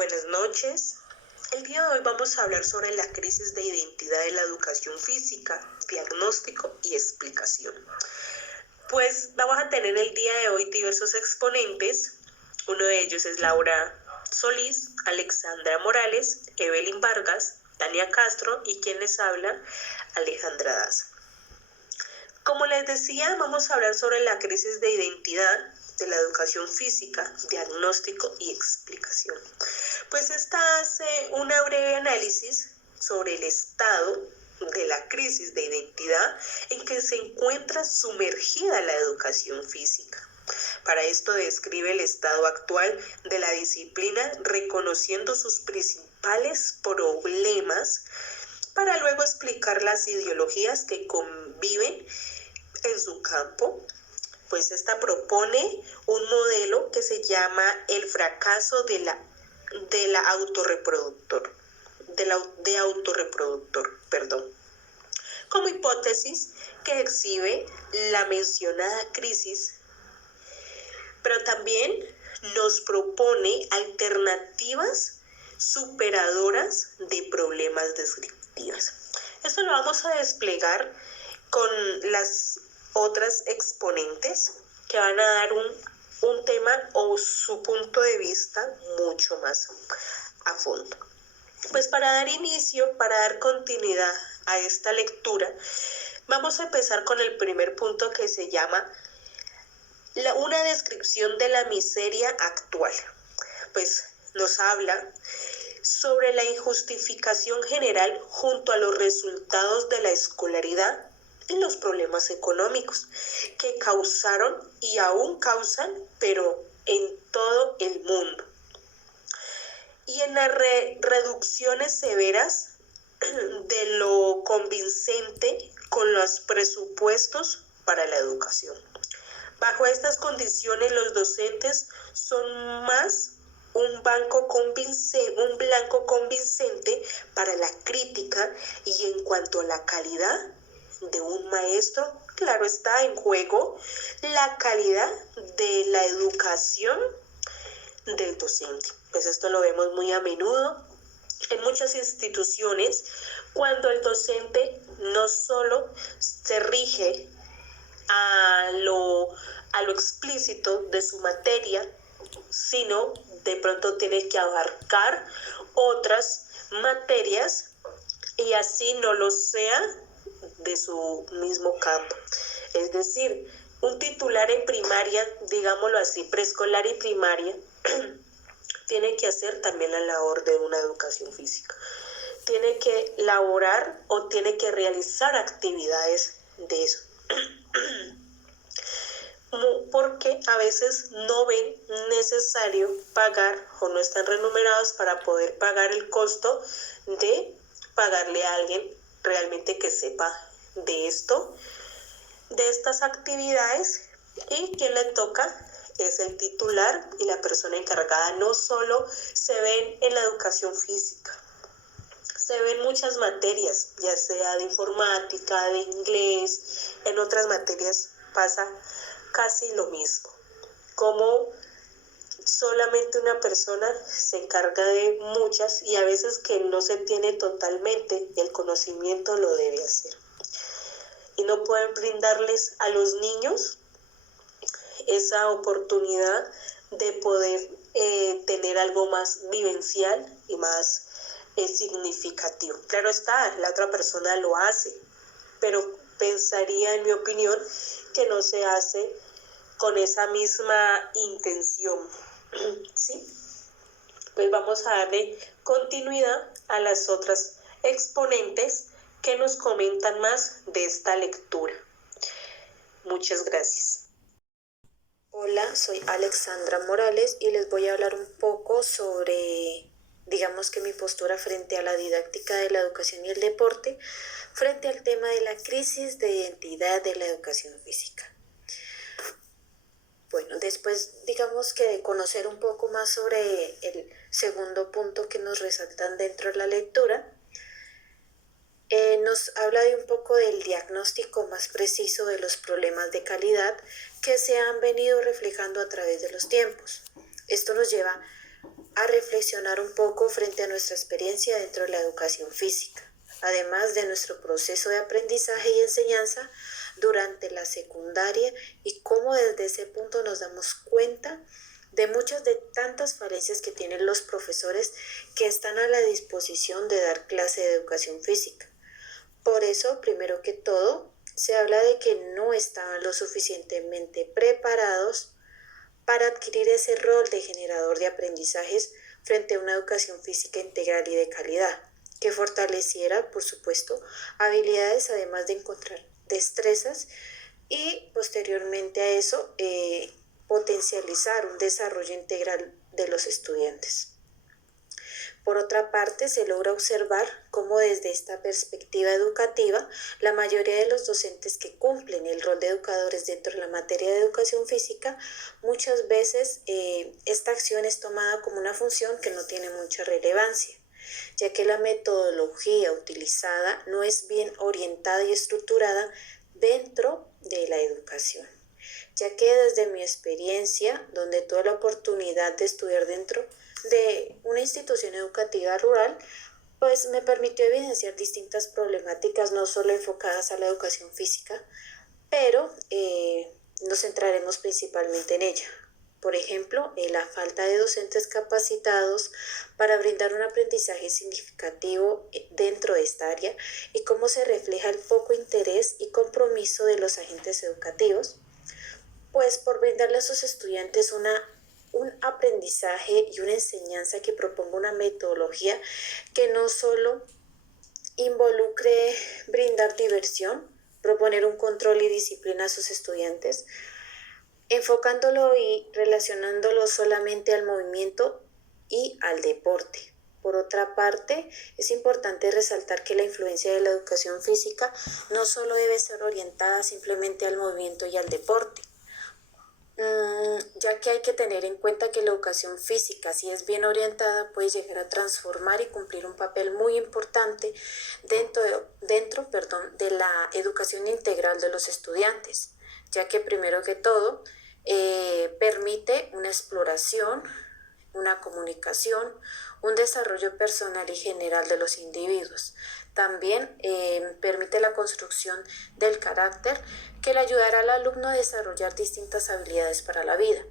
buenas noches. El día de hoy vamos a hablar sobre la crisis de identidad de la educación física, diagnóstico y explicación. Pues vamos a tener el día de hoy diversos exponentes. Uno de ellos es Laura Solís, Alexandra Morales, Evelyn Vargas, Tania Castro y quien les habla, Alejandra Daza. Como les decía, vamos a hablar sobre la crisis de identidad de la educación física, diagnóstico y explicación. Pues esta hace una breve análisis sobre el estado de la crisis de identidad en que se encuentra sumergida la educación física. Para esto describe el estado actual de la disciplina, reconociendo sus principales problemas, para luego explicar las ideologías que conviven en su campo. Pues esta propone un modelo que se llama el fracaso de autorreproductor, como hipótesis que exhibe la mencionada crisis, pero también nos propone alternativas superadoras de problemas descriptivas. Esto lo vamos a desplegar con las otras exponentes que van a dar un tema o su punto de vista mucho más a fondo. Pues para dar inicio, para dar continuidad a esta lectura, vamos a empezar con el primer punto que se llama una descripción de la miseria actual. Pues nos habla sobre la injustificación general junto a los resultados de la escolaridad y los problemas económicos que causaron y aún causan, pero en todo el mundo. Y en las reducciones severas de lo convincente con los presupuestos para la educación. Bajo estas condiciones, los docentes son más un blanco convincente para la crítica, y en cuanto a la calidad de un maestro, claro está en juego la calidad de la educación del docente. Pues esto lo vemos muy a menudo en muchas instituciones, cuando el docente no solo se rige a lo explícito de su materia, sino de pronto tiene que abarcar otras materias y así no lo sea de su mismo campo. Es decir, un titular en primaria, digámoslo así, preescolar y primaria, tiene que hacer también la labor de una educación física. Tiene que laborar o tiene que realizar actividades de eso. Porque a veces no ven necesario pagar o no están remunerados para poder pagar el costo de pagarle a alguien realmente que sepa de esto, de estas actividades, y quien le toca es el titular y la persona encargada. No solo se ven en la educación física, se ven muchas materias, ya sea de informática, de inglés, en otras materias pasa casi lo mismo, como solamente una persona se encarga de muchas y a veces que no se tiene totalmente el conocimiento lo debe hacer. Y no pueden brindarles a los niños esa oportunidad de poder tener algo más vivencial y más significativo. Claro está, la otra persona lo hace, pero pensaría, en mi opinión, que no se hace con esa misma intención. ¿Sí? Pues vamos a darle continuidad a las otras exponentes que nos comentan más de esta lectura. Muchas gracias. Hola, soy Alexandra Morales y les voy a hablar un poco sobre, digamos que mi postura frente a la didáctica de la educación y el deporte, frente al tema de la crisis de identidad de la educación física. Bueno, después digamos que de conocer un poco más sobre el segundo punto que nos resaltan dentro de la lectura, nos habla de un poco del diagnóstico más preciso de los problemas de calidad que se han venido reflejando a través de los tiempos. Esto nos lleva a reflexionar un poco frente a nuestra experiencia dentro de la educación física, además de nuestro proceso de aprendizaje y enseñanza durante la secundaria y cómo desde ese punto nos damos cuenta de muchas de tantas falencias que tienen los profesores que están a la disposición de dar clase de educación física. Por eso, primero que todo, se habla de que no estaban lo suficientemente preparados para adquirir ese rol de generador de aprendizajes frente a una educación física integral y de calidad, que fortaleciera, por supuesto, habilidades además de encontrar destrezas y posteriormente a eso potencializar un desarrollo integral de los estudiantes. Por otra parte, se logra observar cómo desde esta perspectiva educativa, la mayoría de los docentes que cumplen el rol de educadores dentro de la materia de educación física, muchas veces esta acción es tomada como una función que no tiene mucha relevancia, ya que la metodología utilizada no es bien orientada y estructurada dentro de la educación, ya que desde mi experiencia, donde tuve la oportunidad de estudiar dentro de una institución educativa rural, pues me permitió evidenciar distintas problemáticas, no solo enfocadas a la educación física, pero nos centraremos principalmente en ella. Por ejemplo, la falta de docentes capacitados para brindar un aprendizaje significativo dentro de esta área y cómo se refleja el poco interés y compromiso de los agentes educativos, pues por brindarle a sus estudiantes un aprendizaje y una enseñanza que proponga una metodología que no solo involucre brindar diversión, proponer un control y disciplina a sus estudiantes, enfocándolo y relacionándolo solamente al movimiento y al deporte. Por otra parte, es importante resaltar que la influencia de la educación física no solo debe ser orientada simplemente al movimiento y al deporte, ya que hay que tener en cuenta que la educación física, si es bien orientada, puede llegar a transformar y cumplir un papel muy importante dentro de la educación integral de los estudiantes, ya que primero que todo permite una exploración, una comunicación, un desarrollo personal y general de los individuos. También permite la construcción del carácter que le ayudará al alumno a desarrollar distintas habilidades para la vida,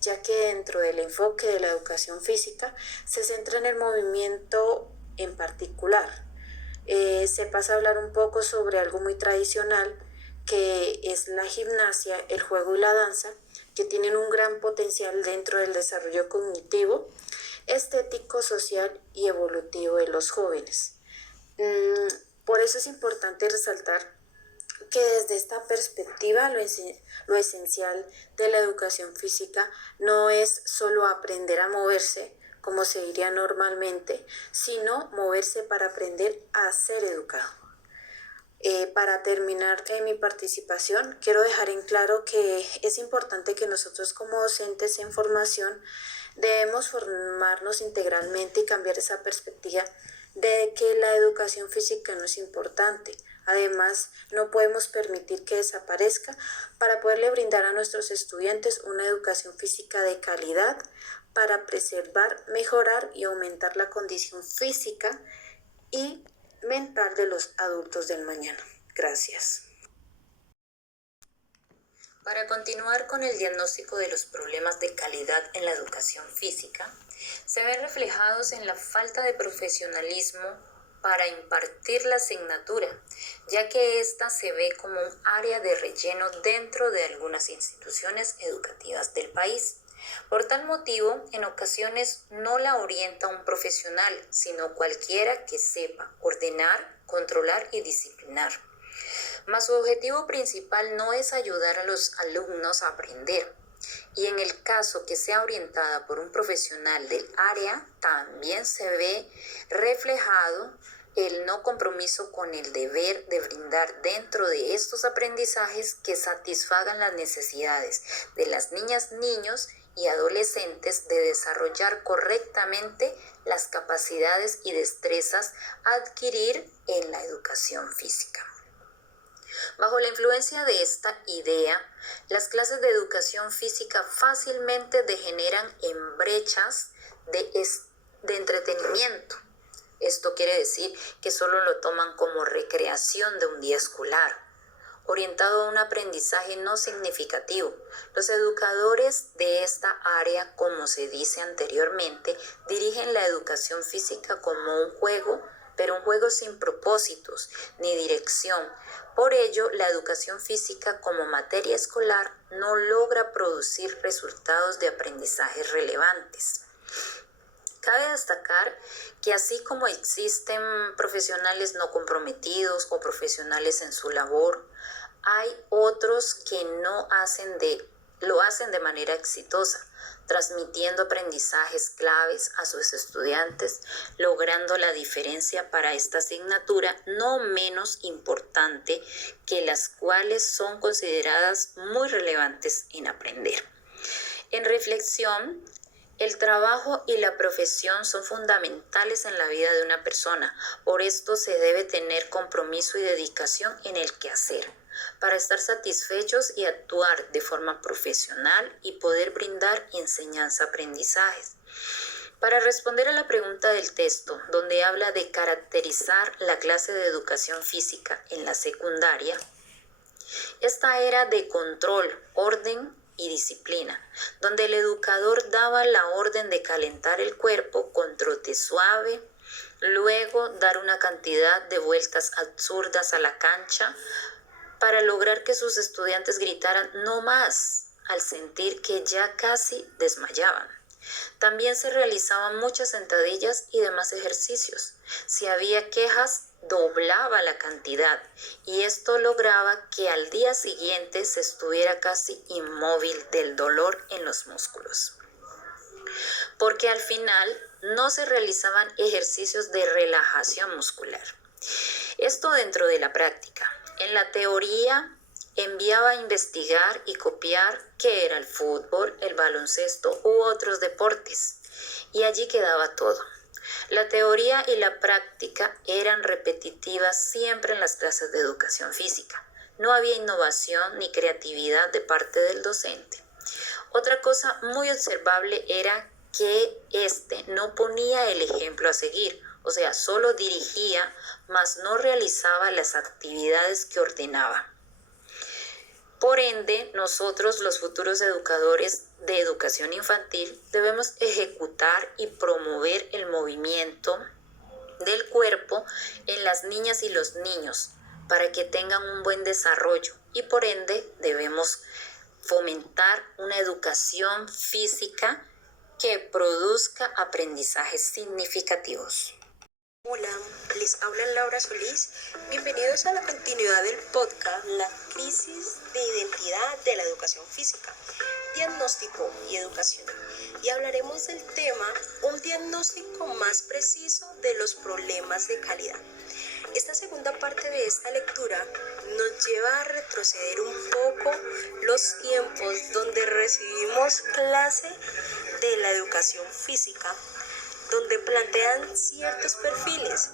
ya que dentro del enfoque de la educación física se centra en el movimiento en particular. Se pasa a hablar un poco sobre algo muy tradicional que es la gimnasia, el juego y la danza, que tienen un gran potencial dentro del desarrollo cognitivo, estético, social y evolutivo de los jóvenes. Por eso es importante resaltar que desde esta perspectiva lo esencial de la educación física no es solo aprender a moverse, como se diría normalmente, sino moverse para aprender a ser educado. Para terminar mi participación, quiero dejar en claro que es importante que nosotros como docentes en formación debemos formarnos integralmente y cambiar esa perspectiva de que la educación física no es importante. Además, no podemos permitir que desaparezca para poderle brindar a nuestros estudiantes una educación física de calidad para preservar, mejorar y aumentar la condición física y mental de los adultos del mañana. Gracias. Para continuar con el diagnóstico de los problemas de calidad en la educación física, se ven reflejados en la falta de profesionalismo para impartir la asignatura, ya que ésta se ve como un área de relleno dentro de algunas instituciones educativas del país. Por tal motivo, en ocasiones no la orienta un profesional, sino cualquiera que sepa ordenar, controlar y disciplinar. Mas su objetivo principal no es ayudar a los alumnos a aprender. Y en el caso que sea orientada por un profesional del área, también se ve reflejado el no compromiso con el deber de brindar dentro de estos aprendizajes que satisfagan las necesidades de las niñas, niños y adolescentes de desarrollar correctamente las capacidades y destrezas a adquirir en la educación física. Bajo la influencia de esta idea, las clases de educación física fácilmente degeneran en brechas de entretenimiento. Esto quiere decir que solo lo toman como recreación de un día escolar, orientado a un aprendizaje no significativo. Los educadores de esta área, como se dice anteriormente, dirigen la educación física como un juego, pero un juego sin propósitos ni dirección. Por ello, la educación física como materia escolar no logra producir resultados de aprendizaje relevantes. Cabe destacar que así como existen profesionales no comprometidos o profesionales en su labor, hay otros que lo hacen de manera exitosa, transmitiendo aprendizajes claves a sus estudiantes, logrando la diferencia para esta asignatura no menos importante, que las cuales son consideradas muy relevantes en aprender. En reflexión, el trabajo y la profesión son fundamentales en la vida de una persona. Por esto se debe tener compromiso y dedicación en el quehacer, para estar satisfechos y actuar de forma profesional y poder brindar enseñanza-aprendizajes. Para responder a la pregunta del texto, donde habla de caracterizar la clase de educación física en la secundaria, esta era de control, orden y disciplina, donde el educador daba la orden de calentar el cuerpo con trote suave, luego dar una cantidad de vueltas absurdas a la cancha para lograr que sus estudiantes gritaran "no más" al sentir que ya casi desmayaban. También se realizaban muchas sentadillas y demás ejercicios. Si había quejas, doblaba la cantidad, y esto lograba que al día siguiente se estuviera casi inmóvil del dolor en los músculos. Porque al final no se realizaban ejercicios de relajación muscular. Esto dentro de la práctica. En la teoría enviaba a investigar y copiar qué era el fútbol, el baloncesto u otros deportes, y allí quedaba todo. La teoría y la práctica eran repetitivas siempre en las clases de educación física. No había innovación ni creatividad de parte del docente. Otra cosa muy observable era que no ponía el ejemplo a seguir, o sea, solo dirigía, mas no realizaba las actividades que ordenaba. Por ende, nosotros, los futuros educadores de educación infantil, debemos ejecutar y promover el movimiento del cuerpo en las niñas y los niños para que tengan un buen desarrollo, y por ende debemos fomentar una educación física que produzca aprendizajes significativos. Hola, les habla Laura Solís. Bienvenidos a la continuidad del podcast La crisis de identidad de la educación física, diagnóstico y educación. Y hablaremos del tema un diagnóstico más preciso de los problemas de calidad. Esta segunda parte de esta lectura nos lleva a retroceder un poco los tiempos donde recibimos clase de la educación física, donde plantean ciertos perfiles,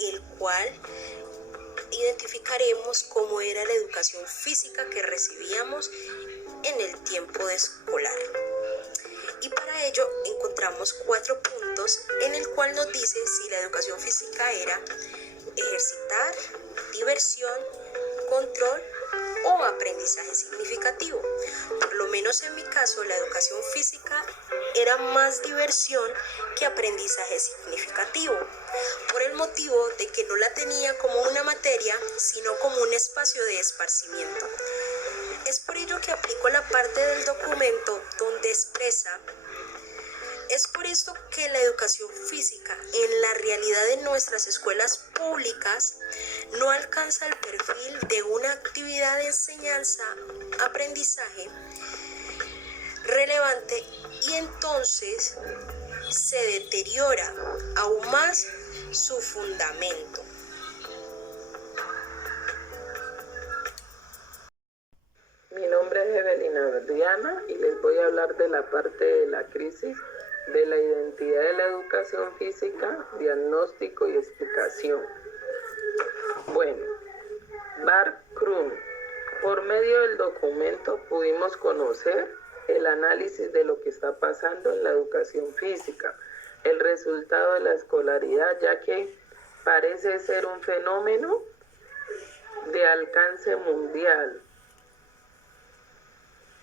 el cual identificaremos cómo era la educación física que recibíamos en el tiempo de escolar. Y para ello encontramos 4 puntos en el cual nos dice si la educación física era ejercitar, diversión, control o aprendizaje significativo. Por lo menos en mi caso, la educación física era más diversión que aprendizaje significativo, por el motivo de que no la tenía como una materia, sino como un espacio de esparcimiento. Es por ello que aplico la parte del documento donde expresa: es por esto que la educación física en la realidad de nuestras escuelas públicas no alcanza el perfil de una actividad de enseñanza-aprendizaje relevante, y entonces se deteriora aún más su fundamento. Mi nombre es Evelina Verdiana y les voy a hablar de la parte de la crisis de la identidad de la educación física, diagnóstico y explicación. Bueno, Bart Krum, por medio del documento pudimos conocer el análisis de lo que está pasando en la educación física el resultado de la escolaridad, ya que parece ser un fenómeno de alcance mundial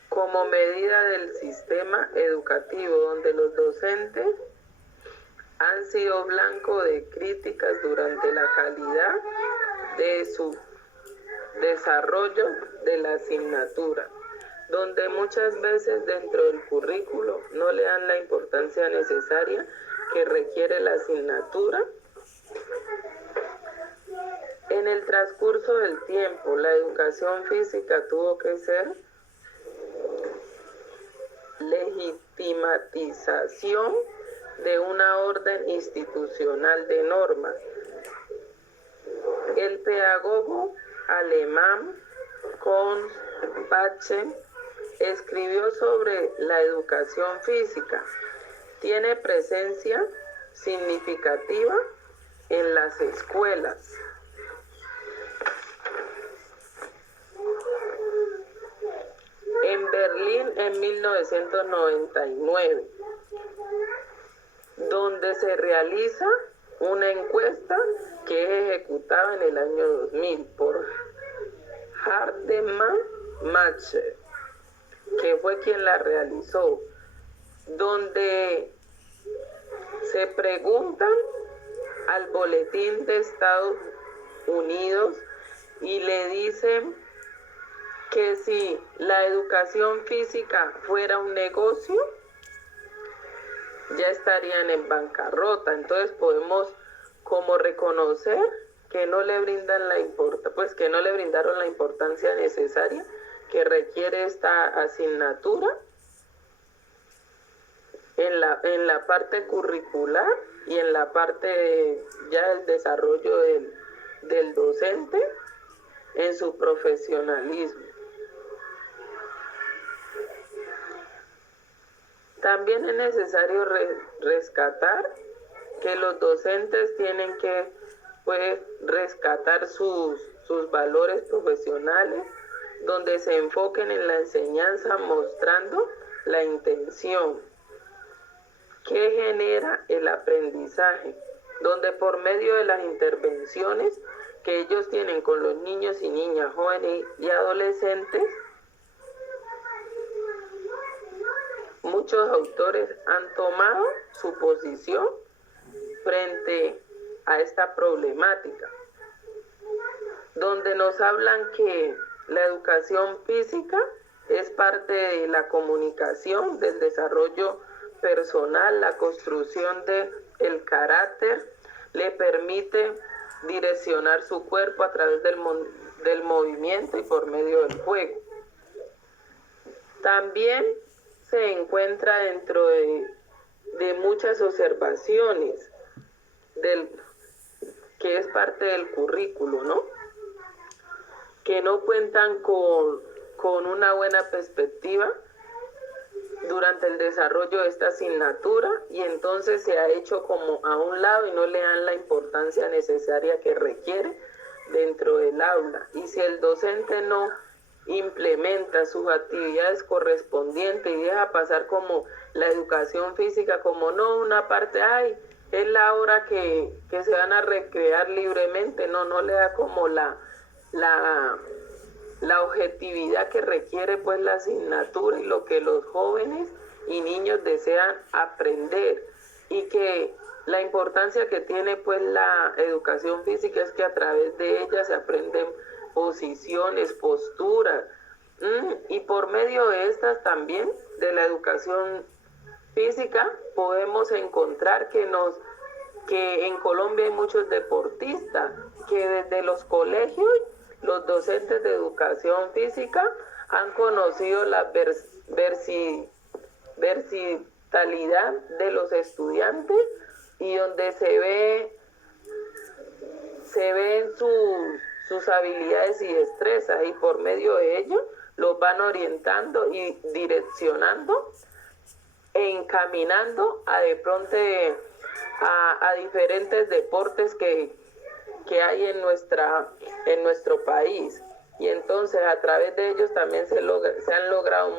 como medida del sistema educativo, donde los docentes han sido blanco de críticas durante la calidad de su desarrollo de la asignatura, donde muchas veces dentro del currículo no le dan la importancia necesaria que requiere la asignatura. En el transcurso del tiempo, la educación física tuvo que ser legitimatización de una orden institucional de normas. El pedagogo alemán Hans Bache escribió sobre la educación física. Tiene presencia significativa en las escuelas. En Berlín en 1999, donde se realiza una encuesta que es ejecutada en el año 2000 por Hardeman Macher, que fue quien la realizó, donde se preguntan al Boletín de Estados Unidos y le dicen que si la educación física fuera un negocio, ya estarían en bancarrota. Entonces podemos como reconocer que no le brindan que no le brindaron la importancia necesaria que requiere esta asignatura en la parte curricular y en la parte ya del desarrollo del docente en su profesionalismo. También es necesario rescatar que los docentes tienen que rescatar sus valores profesionales, donde se enfoquen en la enseñanza mostrando la intención que genera el aprendizaje, donde por medio de las intervenciones que ellos tienen con los niños y niñas, jóvenes y adolescentes, muchos autores han tomado su posición frente a esta problemática, donde nos hablan que la educación física es parte de la comunicación, del desarrollo personal, la construcción del carácter, le permite direccionar su cuerpo a través del movimiento y por medio del juego. También se encuentra dentro de muchas observaciones que es parte del currículo, ¿no? Que no cuentan con una buena perspectiva durante el desarrollo de esta asignatura, y entonces se ha hecho como a un lado y no le dan la importancia necesaria que requiere dentro del aula. Y si el docente no implementa sus actividades correspondientes y deja pasar como la educación física como no una parte, es la hora que se van a recrear libremente, no le da como la objetividad que requiere pues la asignatura y lo que los jóvenes y niños desean aprender, y que la importancia que tiene pues la educación física es que a través de ella se aprenden posiciones, posturas, y por medio de estas también, de la educación física, podemos encontrar que en Colombia hay muchos deportistas, que desde los colegios, los docentes de educación física han conocido la versatilidad de los estudiantes, y donde se ven sus habilidades y destrezas, y por medio de ello los van orientando y direccionando e encaminando a diferentes deportes que hay en nuestro país. Y entonces a través de ellos también se han logrado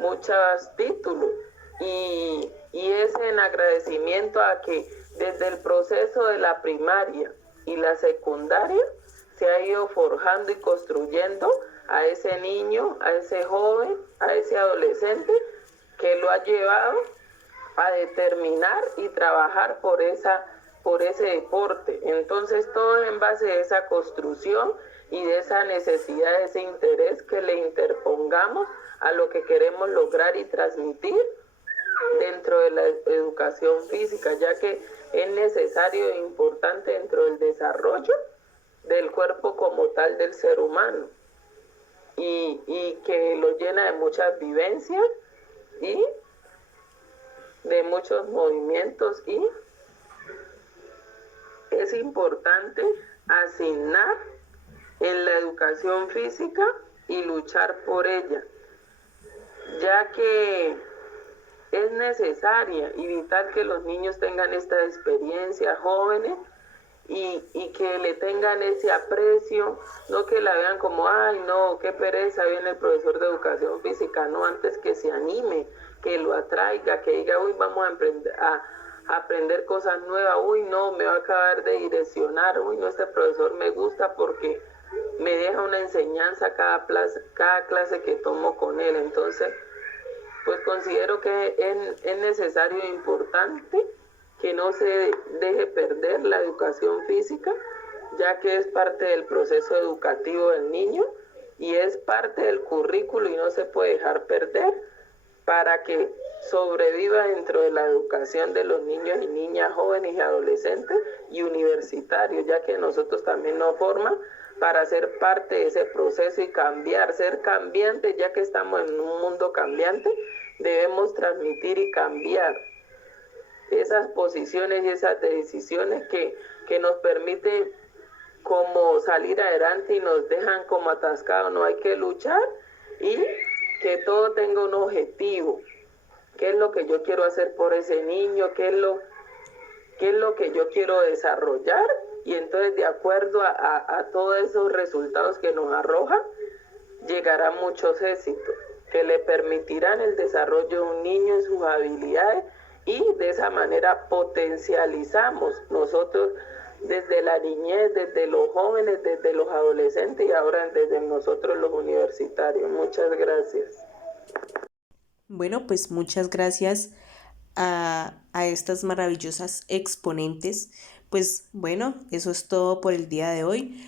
muchos títulos, y y es en agradecimiento a que desde el proceso de la primaria y la secundaria se ha ido forjando y construyendo a ese niño, a ese joven, a ese adolescente que lo ha llevado a determinar y trabajar por ese deporte. Entonces todo en base a esa construcción y de esa necesidad, de ese interés que le interpongamos a lo que queremos lograr y transmitir dentro de la educación física, ya que es necesario e importante dentro del desarrollo del cuerpo como tal del ser humano y que lo llena de muchas vivencias y de muchos movimientos, y es importante asignar en la educación física y luchar por ella, ya que es necesaria y vital que los niños tengan esta experiencia, jóvenes, y que le tengan ese aprecio, no que la vean como, ay no, qué pereza, viene el profesor de educación física, no, antes que se anime, que lo atraiga, que diga, uy, vamos a aprender cosas nuevas, uy no, me va a acabar de direccionar, uy no, este profesor me gusta porque me deja una enseñanza cada clase que tomo con él. Entonces, pues considero que es necesario e importante que no se deje perder la educación física, ya que es parte del proceso educativo del niño y es parte del currículo y no se puede dejar perder para que sobreviva dentro de la educación de los niños y niñas, jóvenes y adolescentes y universitarios, ya que nosotros también nos forman para ser parte de ese proceso y cambiar, ser cambiantes, ya que estamos en un mundo cambiante, debemos transmitir y cambiar esas posiciones y esas decisiones que nos permiten como salir adelante y nos dejan como atascados. No, hay que luchar y que todo tenga un objetivo. ¿Qué es lo que yo quiero hacer por ese niño? ¿Qué es lo que yo quiero desarrollar? Y entonces, de acuerdo a todos esos resultados que nos arrojan, llegarán muchos éxitos que le permitirán el desarrollo de un niño en sus habilidades, y de esa manera potencializamos nosotros desde la niñez, desde los jóvenes, desde los adolescentes y ahora desde nosotros los universitarios. Muchas gracias. Bueno, pues muchas gracias a estas maravillosas exponentes. Pues bueno, eso es todo por el día de hoy.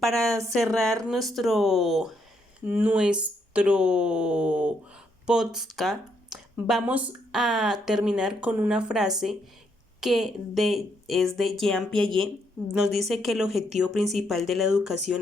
Para cerrar nuestro podcast, vamos a terminar con una frase que es de Jean Piaget. Nos dice que el objetivo principal de la educación